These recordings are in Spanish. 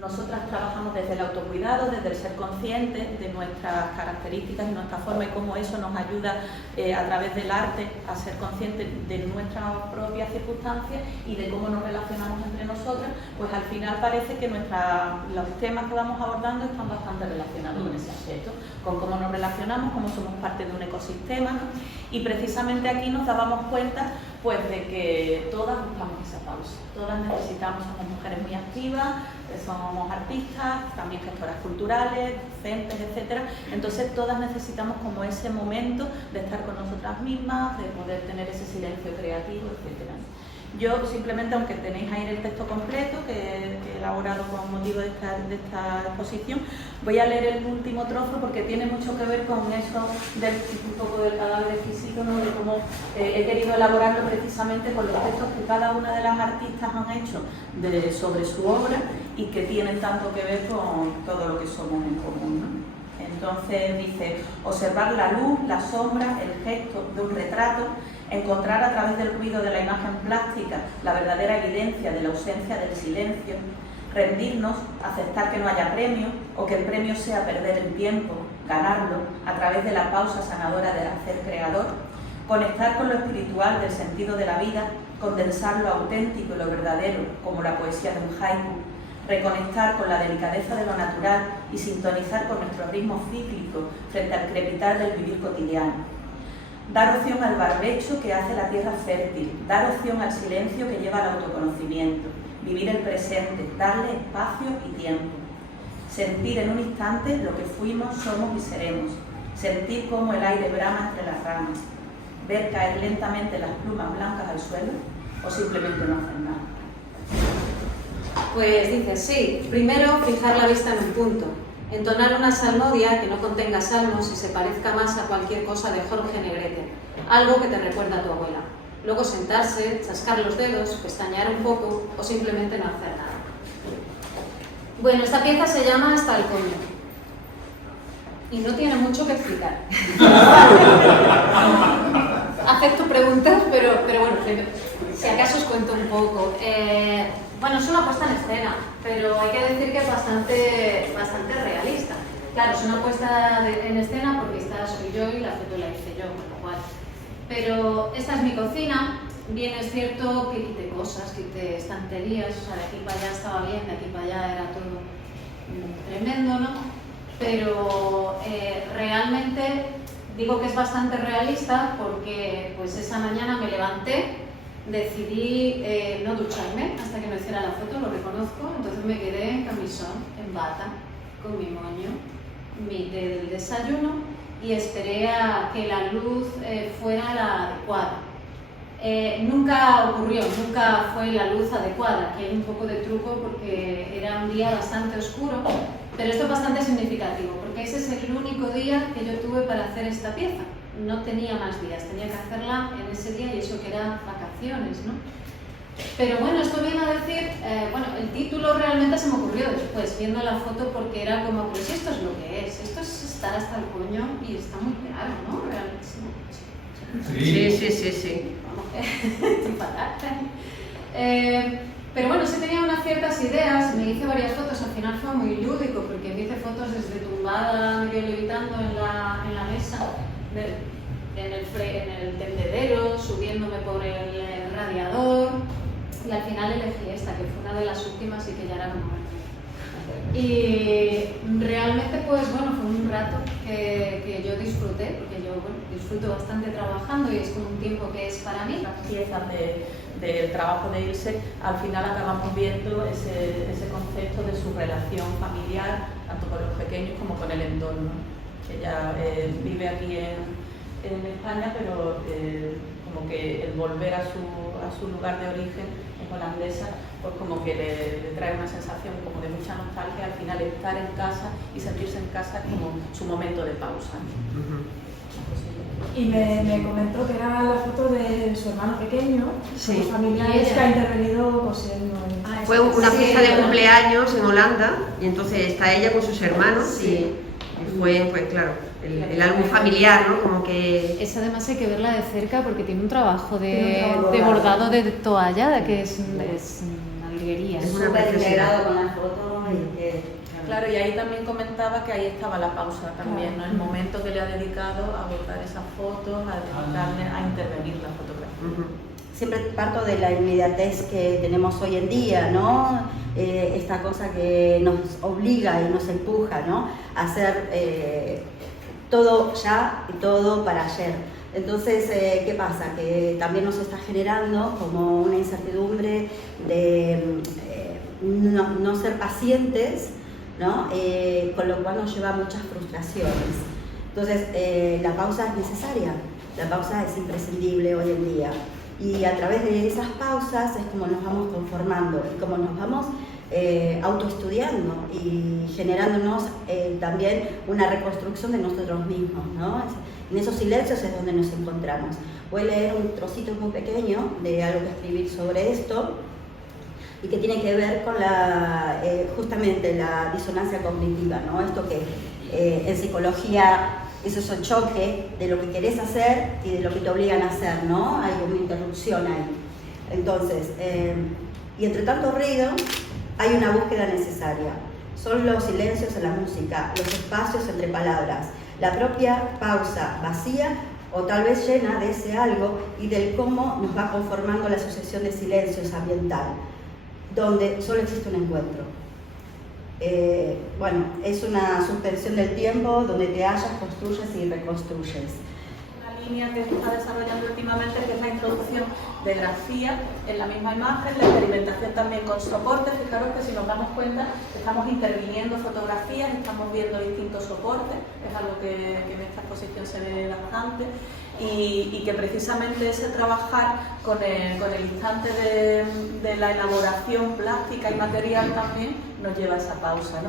nosotras trabajamos desde el autocuidado, desde el ser conscientes de nuestras características y nuestra forma y cómo eso nos ayuda a través del arte a ser conscientes de nuestras propias circunstancias y de cómo nos relacionamos entre nosotras. Pues al final parece que los temas que vamos abordando están bastante relacionados con ese aspecto, con cómo nos relacionamos, cómo somos parte de un ecosistema, ¿no? Y precisamente aquí nos dábamos cuenta pues de que todas buscamos esa pausa, todas necesitamos, somos mujeres muy activas, somos artistas, también gestoras culturales, docentes, etcétera. Entonces todas necesitamos como ese momento de estar con nosotras mismas, de poder tener ese silencio creativo, etcétera. Yo simplemente, aunque tenéis ahí el texto completo que he elaborado con motivo de esta exposición, voy a leer el último trozo porque tiene mucho que ver con eso un poco del cadáver exquisito, ¿no? De cómo he querido elaborarlo precisamente con los textos que cada una de las artistas han hecho sobre su obra y que tienen tanto que ver con todo lo que somos en común, ¿no? Entonces dice: observar la luz, la sombra, el gesto de un retrato, encontrar a través del ruido de la imagen plástica la verdadera evidencia de la ausencia del silencio, rendirnos, aceptar que no haya premio o que el premio sea perder el tiempo, ganarlo a través de la pausa sanadora del hacer creador, conectar con lo espiritual del sentido de la vida, condensar lo auténtico y lo verdadero como la poesía de un haiku, reconectar con la delicadeza de lo natural y sintonizar con nuestro ritmo cíclico frente al crepitar del vivir cotidiano. Dar opción al barbecho que hace la tierra fértil, dar opción al silencio que lleva al autoconocimiento, vivir el presente, darle espacio y tiempo. Sentir en un instante lo que fuimos, somos y seremos, sentir cómo el aire brama entre las ramas, ver caer lentamente las plumas blancas al suelo o simplemente no hacer nada. Pues dice, sí, primero fijar la vista en un punto, entonar una salmodia que no contenga salmos y se parezca más a cualquier cosa de Jorge Negrete, algo que te recuerda a tu abuela. Luego sentarse, chascar los dedos, pestañear un poco o simplemente no hacer nada. Bueno, esta pieza se llama Hasta el coño y no tiene mucho que explicar. Acepto preguntas, pero bueno, si acaso os cuento un poco. Bueno, es una puesta en escena, pero hay que decir que es bastante realista. Claro, es una puesta en escena porque esta soy yo y la foto la hice yo, con lo cual. Pero esta es mi cocina. Bien, es cierto que quité cosas, quité estanterías, o sea, de aquí para allá estaba bien, de aquí para allá era todo tremendo, ¿no? Pero realmente digo que es bastante realista porque pues esa mañana me levanté, decidí no ducharme hasta que me hiciera la foto, lo reconozco, entonces me quedé en camisón, en bata, con mi moño, mi té del desayuno y esperé a que la luz fuera la adecuada. Nunca ocurrió, nunca fue la luz adecuada, que hay un poco de truco porque era un día bastante oscuro, pero esto es bastante significativo porque ese es el único día que yo tuve para hacer esta pieza. No tenía más días, tenía que hacerla en ese día y eso que eran vacaciones, ¿no? Pero bueno, esto viene a decir, bueno, el título realmente se me ocurrió después, viendo la foto, porque era como, pues esto es lo que es, esto es estar hasta el coño y está muy claro, ¿no? Realmente Sí. Pero bueno, sí tenía unas ciertas ideas, me hice varias fotos, al final fue muy lúdico, porque me hice fotos desde tumbada, medio levitando en la mesa, en el tendedero, subiéndome por el radiador, y al final elegí esta, que fue una de las últimas y que ya era como... Y realmente, pues bueno, fue un rato que yo disfruté, porque yo disfruto bastante trabajando y es como un tiempo que es para mí. Las piezas del trabajo de Ilse, al final acabamos viendo ese concepto de su relación familiar, tanto con los pequeños como con el entorno. Ella vive aquí en España, pero como que el volver a su lugar de origen, es holandesa, pues como que le trae una sensación como de mucha nostalgia, al final estar en casa y sentirse en casa es como su momento de pausa. Y me comentó que era la foto de su hermano pequeño, sí, los familiares que ha intervenido cosiendo. Fue una fiesta de cumpleaños en Holanda y entonces está ella con sus hermanos Sí. y fue, pues claro, el álbum familiar, ¿no? Como que... Esa además hay que verla de cerca porque tiene un trabajo de bordado de toalla, que es una alguería. Es una Súper preciosidad. integrado con la foto y Claro, y ahí también comentaba que ahí estaba la pausa también, ¿no? El momento que le ha dedicado a abordar esas fotos, a dedicarle a intervenir la fotografía. Siempre parto de la inmediatez que tenemos hoy en día, ¿no? Esta cosa que nos obliga y nos empuja, ¿no? A hacer todo ya y todo para ayer. Entonces, ¿qué pasa? Que también nos está generando como una incertidumbre de no ser pacientes, ¿no? Con lo cual nos lleva a muchas frustraciones. Entonces, la pausa es necesaria, la pausa es imprescindible hoy en día. Y a través de esas pausas es como nos vamos conformando y como nos vamos autoestudiando y generándonos también una reconstrucción de nosotros mismos, ¿no? En esos silencios es donde nos encontramos. Voy a leer un trocito muy pequeño de algo que escribir sobre esto y que tiene que ver con justamente la disonancia cognitiva, ¿no? Esto que en psicología es ese choque de lo que querés hacer y de lo que te obligan a hacer, ¿no? Hay una interrupción ahí. Entonces, y entre tanto ruido, hay una búsqueda necesaria. Son los silencios en la música, los espacios entre palabras, la propia pausa vacía o tal vez llena de ese algo y del cómo nos va conformando la sucesión de silencios ambiental, donde solo existe un encuentro. Bueno, es una suspensión del tiempo donde te hallas, construyes y reconstruyes. Una línea que se está desarrollando últimamente, que es la introducción de grafía en la misma imagen, la experimentación también con soportes. Fijaros que si nos damos cuenta, estamos interviniendo fotografías, estamos viendo distintos soportes, es algo que en esta exposición se ve bastante. Y que precisamente ese trabajar con el instante de la elaboración plástica y material también nos lleva a esa pausa, ¿no?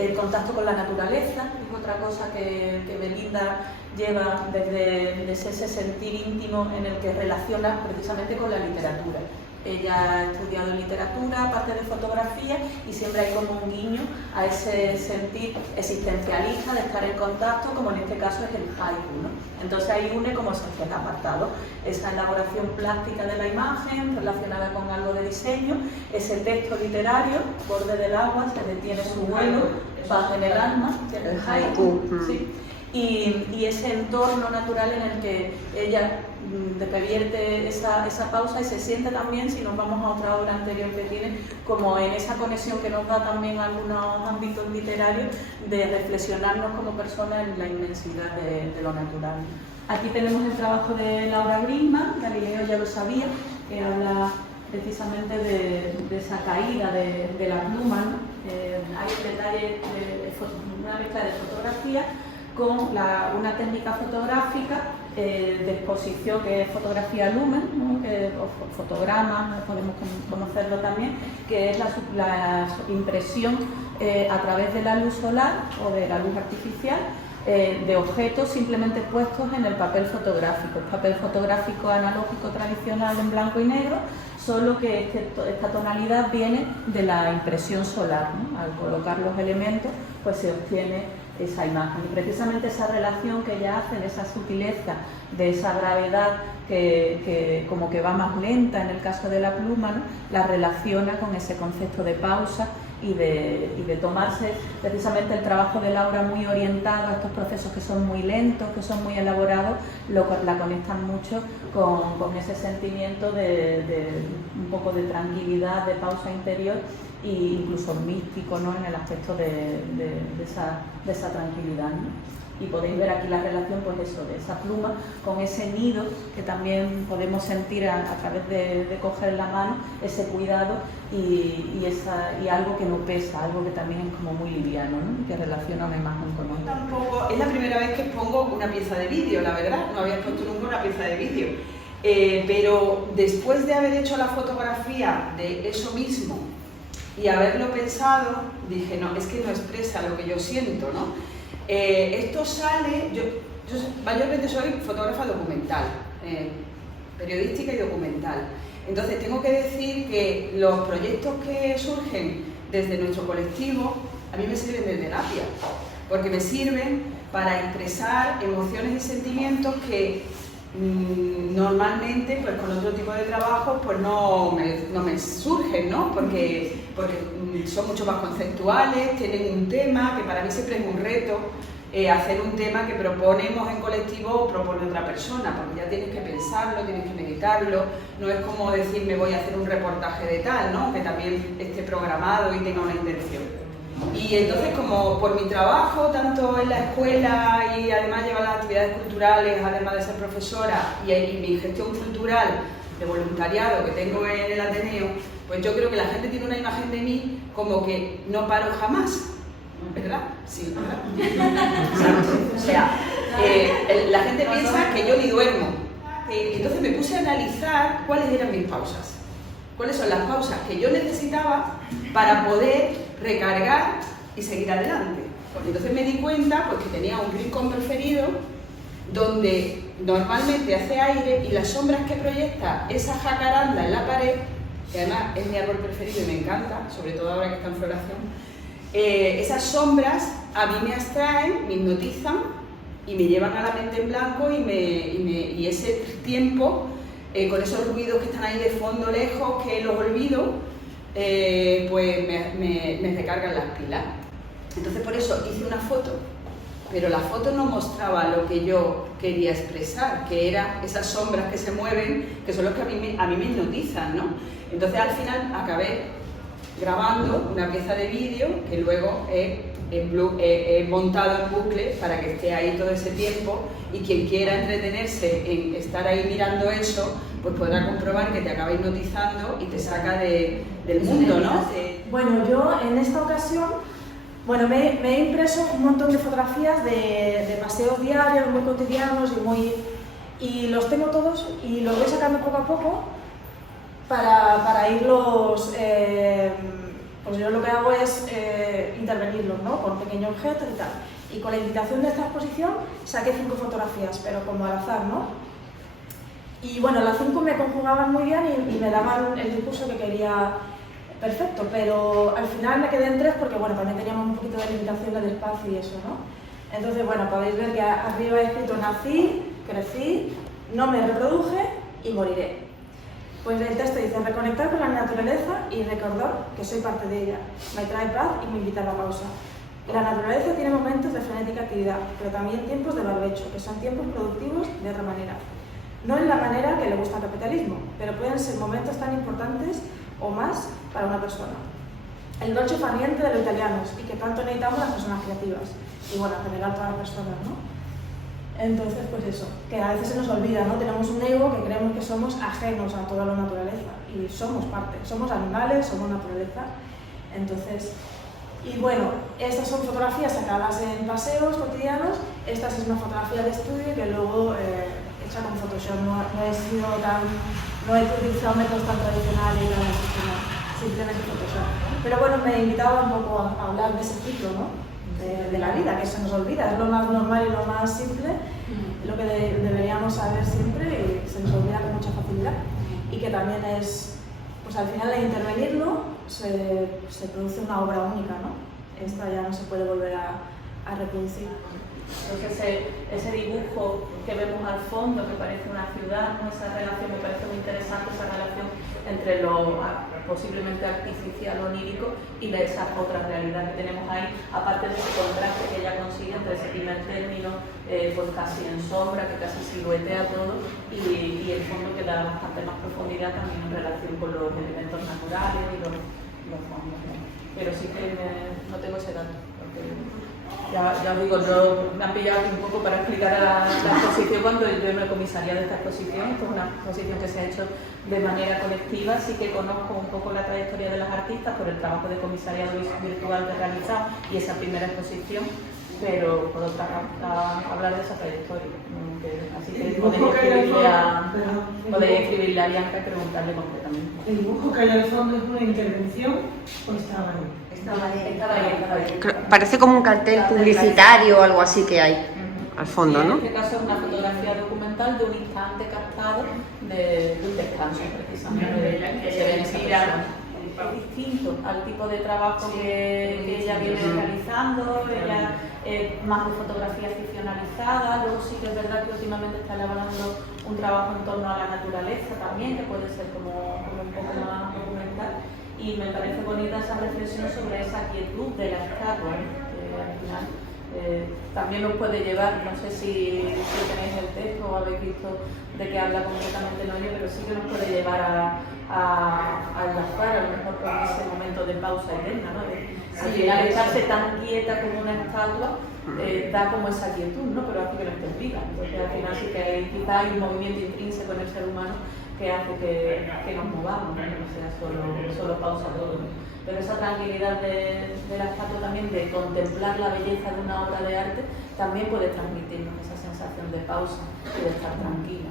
El contacto con la naturaleza es otra cosa que Belinda lleva desde ese sentir íntimo en el que relaciona precisamente con la literatura. Ella ha estudiado literatura, aparte de fotografía, y siempre hay como un guiño a ese sentir existencialista de estar en contacto, como en este caso es el haiku, ¿no? Entonces ahí une como esos tres apartados, esa elaboración plástica de la imagen relacionada con algo de diseño, ese texto literario, borde del agua, se detiene su vuelo, paz en el alma, que es el haiku, ¿sí? Y ese entorno natural en el que ella revierte esa pausa y se siente también, si nos vamos a otra obra anterior que tiene, como en esa conexión que nos da también algunos ámbitos literarios de reflexionarnos como personas en la inmensidad de lo natural. Aquí tenemos el trabajo de Laura Grisman, Galileo ya lo sabía, que habla precisamente de esa caída de la pluma, ¿no? Hay un detalle, una mezcla de fotografía con una técnica fotográfica de exposición que es fotografía lumen, ¿no? O fotogramas, podemos conocerlo también, que es la impresión a través de la luz solar o de la luz artificial de objetos simplemente puestos en el papel fotográfico. El papel fotográfico analógico tradicional en blanco y negro, solo que esta tonalidad viene de la impresión solar, ¿no? Al colocar los elementos, pues se obtiene esa imagen. Y precisamente esa relación que ella hace, esa sutileza de esa gravedad que como que va más lenta en el caso de la pluma, ¿no? La relaciona con ese concepto de pausa y de tomarse precisamente el trabajo de Laura muy orientado a estos procesos que son muy lentos, que son muy elaborados, la conectan mucho con ese sentimiento de un poco de tranquilidad, de pausa interior e incluso místico, ¿no? En el aspecto de esa tranquilidad, ¿no? Y podéis ver aquí la relación, pues eso, de esa pluma con ese nido que también podemos sentir a través de coger la mano, ese cuidado y algo que no pesa, algo que también es como muy liviano, ¿no? Y que relaciona una imagen con otra. Tampoco, es la primera vez que expongo una pieza de vídeo, la verdad, no había expuesto nunca una pieza de vídeo. Pero después de haber hecho la fotografía de eso mismo y haberlo pensado, dije, no, es que no expresa lo que yo siento, ¿no? Esto sale, yo mayormente soy fotógrafa documental, periodística y documental. Entonces tengo que decir que los proyectos que surgen desde nuestro colectivo a mí me sirven de terapia, porque me sirven para expresar emociones y sentimientos que normalmente pues con otro tipo de trabajos pues no me surgen, ¿no? Porque son mucho más conceptuales, tienen un tema que para mí siempre es un reto. Hacer un tema que proponemos en colectivo o propone otra persona, porque ya tienes que pensarlo, tienes que meditarlo, no es como decir me voy a hacer un reportaje de tal, ¿no? Que también esté programado y tenga una intención. Y entonces, como por mi trabajo, tanto en la escuela y además llevar las actividades culturales, además de ser profesora, y mi gestión cultural de voluntariado que tengo en el Ateneo, pues yo creo que la gente tiene una imagen de mí como que no paro jamás. ¿Verdad? Sí, ¿verdad? O sea, la gente piensa que yo ni duermo. Entonces me puse a analizar cuáles eran mis pausas. Cuáles son las pausas que yo necesitaba para poder recargar y seguir adelante. Entonces me di cuenta pues, que tenía un rincón preferido donde normalmente hace aire y las sombras que proyecta esa jacaranda en la pared, que además es mi árbol preferido y me encanta, sobre todo ahora que está en floración. Esas sombras a mí me abstraen, me hipnotizan y me llevan a la mente en blanco y ese tiempo, con esos ruidos que están ahí de fondo lejos, que los olvido, pues me recargan las pilas. Entonces por eso hice una foto, pero la foto no mostraba lo que yo quería expresar, que eran esas sombras que se mueven, que son los que a mí me hipnotizan, ¿no? Entonces al final acabé grabando una pieza de vídeo que luego he montado en bucle para que esté ahí todo ese tiempo y quien quiera entretenerse en estar ahí mirando eso, pues podrá comprobar que te acaba hipnotizando y te saca del mundo, ¿no? Bueno, yo en esta ocasión, bueno, me he impreso un montón de fotografías de paseos diarios, muy cotidianos y los tengo todos y los voy sacando poco a poco para irlos, pues yo lo que hago es intervenirlos, ¿no? Con pequeños objetos y tal. Y con la invitación de esta exposición saqué 5 fotografías, pero como al azar, ¿no? Y bueno, las 5 me conjugaban muy bien y me daban el discurso que quería perfecto, pero al final me quedé en 3 porque bueno, también teníamos un poquito de limitación del espacio y eso, ¿no? Entonces, bueno, podéis ver que arriba he escrito nací, crecí, no me reproduje y moriré. Pues el texto dice reconectar con la naturaleza y recordar que soy parte de ella. Me trae paz y me invita a la pausa. La naturaleza tiene momentos de frenética actividad, pero también tiempos de barbecho, que son tiempos productivos de otra manera. No en la manera que le gusta al capitalismo, pero pueden ser momentos tan importantes o más para una persona. El dolce farniente de los italianos y que tanto necesitamos las personas creativas. Y bueno, en general todas las personas, ¿no? Entonces, pues eso, que a veces se nos olvida, ¿no? Tenemos un ego que creemos que somos ajenos a toda la naturaleza y somos parte, somos animales, somos naturaleza. Entonces, y bueno, estas son fotografías sacadas en paseos cotidianos, esta es una fotografía de estudio que luego hecha con Photoshop, no he utilizado métodos tan tradicionales, simplemente Photoshop. Pero bueno, me invitaba un poco a hablar de ese ciclo, ¿no? De la vida, que se nos olvida, es lo más normal y lo más simple, lo que deberíamos saber siempre y se nos olvida con mucha facilidad. Y que también es, pues al final de intervenirlo, se produce una obra única, ¿no? Esta ya no se puede volver a reproducir. Entonces ese dibujo que vemos al fondo, que parece una ciudad, ¿no? Esa relación me parece muy interesante, esa relación entre lo posiblemente artificial o onírico y de esa otra realidad que tenemos ahí, aparte de ese contraste que ella consigue entre ese primer término, pues casi en sombra, que casi siluetea todo, y el fondo que da bastante más profundidad también en relación con los elementos naturales y los fondos, ¿no? Pero sí que no tengo ese dato. Ya os digo, me han pillado aquí un poco para explicar la exposición cuando yo me comisaría de esta exposición. Esto es una exposición que se ha hecho de manera colectiva, sí que conozco un poco la trayectoria de las artistas por el trabajo de comisariado virtual que he realizado y esa primera exposición, pero por otra parte hablar de esa trayectoria. Así que podéis escribirle a Bianca y preguntarle concretamente. ¿El dibujo que hay al fondo es una intervención o estaba ahí? Estaba ahí. Parece como un cartel publicitario o algo así que hay al fondo, ¿no? En este caso es una fotografía documental de un instante captado de un descanso, precisamente, que se ve en esa persona. distinto al tipo de trabajo que ella viene realizando. Ella es más de fotografía ficcionalizada. Luego sí que es verdad que últimamente está elaborando un trabajo en torno a la naturaleza también, que puede ser como un poco más documental. Y me parece bonita esa reflexión sobre esa quietud de la estatua, que al final también nos puede llevar, no sé si tenéis el texto o habéis visto de que habla completamente Noé, pero sí que nos puede llevar a enlazar a lo mejor con ese momento de pausa eterna, ¿no? Al final estarse tan quieta como una estatua da como esa quietud, ¿no? Pero hace que no estés viva. Entonces al final sí que hay, quizá hay un movimiento intrínseco en el ser humano que hace que nos movamos, ¿no? Que no sea solo pausa todo, ¿no? Pero esa tranquilidad de la estatua también, de contemplar la belleza de una obra de arte, también puede transmitirnos esa sensación de pausa y de estar tranquila.